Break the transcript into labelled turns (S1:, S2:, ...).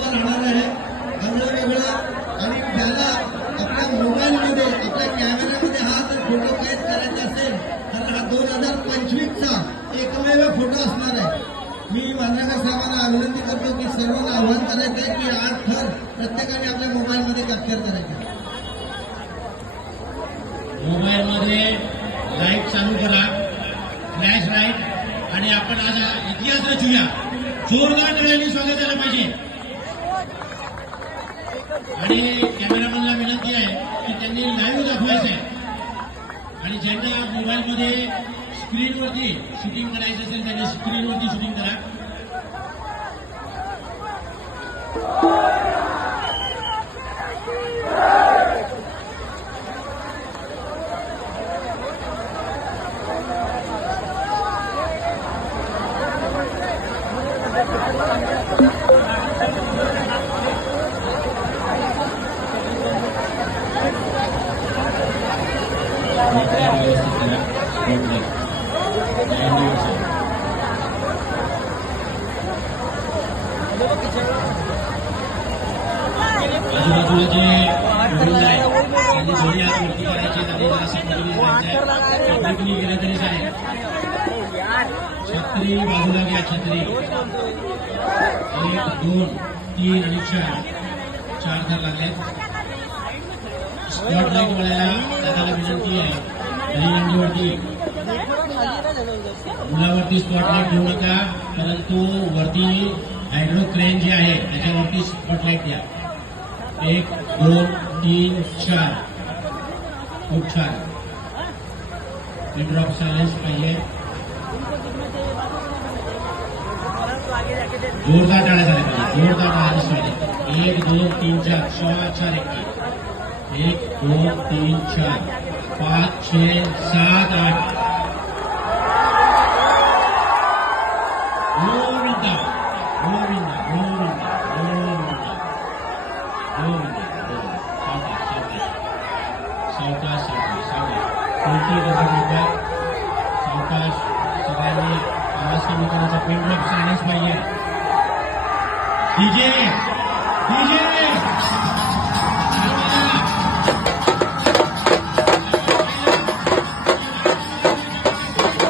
S1: उभा राहणार आहे. आगळं वेगळं आणि त्याला आपल्या मोबाईलमध्ये आपल्या कॅमेऱ्यामध्ये हा जर फोटो कैद करायचा असेल तर हा दोन हजार पंचवीसचा एकमेव फोटो असणार आहे. मी मांजरेकर साहेबांना विनंती करतो की सर्वांना आव्हान करायचं आहे की आज थर प्रत्येकाने आपल्या मोबाईलमध्ये कॅप्चर करायचं.
S2: मोबाईलमध्ये लाइट चालू करा. फ्लॅश लाइट आणि आपण आज इतिहास रचूया. जोरदार वेळाने स्वागत झालं पाहिजे. आणि कॅमेरामॅनला विनंती आहे की त्यांनी लाईव्ह दाखवायचं आहे आणि ज्यांना मोबाईलमध्ये स्क्रीनवरती शूटिंग करायचं असेल त्यांनी स्क्रीनवरती शूटिंग करा. व्यवस्थित करा आजूबाजूला जे मुलं आहे त्यांनी थोडी आज वरती करायची त्यांनी जरा समजून घ्यायचं पब्लिकनी गेलं तरी चालेल छत्री बाजूला घ्या छत्री एक दोन तीन आणि चार चार तर लागलेत स्पॉटलाईट वळायला दादाला विनंती आहे दहीहंडीवरती मुलावरती स्पॉटलाईट ठेवू नका परंतु वरती हायड्रो क्रेन जे आहे त्याच्यावरती स्पॉटलाईट द्या. एक दोन तीन चार. खूप छान. मिनट ऑफ सायलेन्स पाहिजे. जोरदार टाळ्या झाल्या पाहिजे. जोरदार टाळ्या पाहिजे. एक दोन तीन चार. सहा चार एक एक दोन तीन चार. पाच छे सात आठ गोविंदा गोविंदा गोविंदा गोविंदा गोविंदा सावकाश सावकाश सावकाश सावकाश सावकाश कोणती गजर नका सावकाश सगळ्यांनी आवाज कमी करायचा पेन ड्रॉप सायलेन्स पाहिजे डीजे डीजे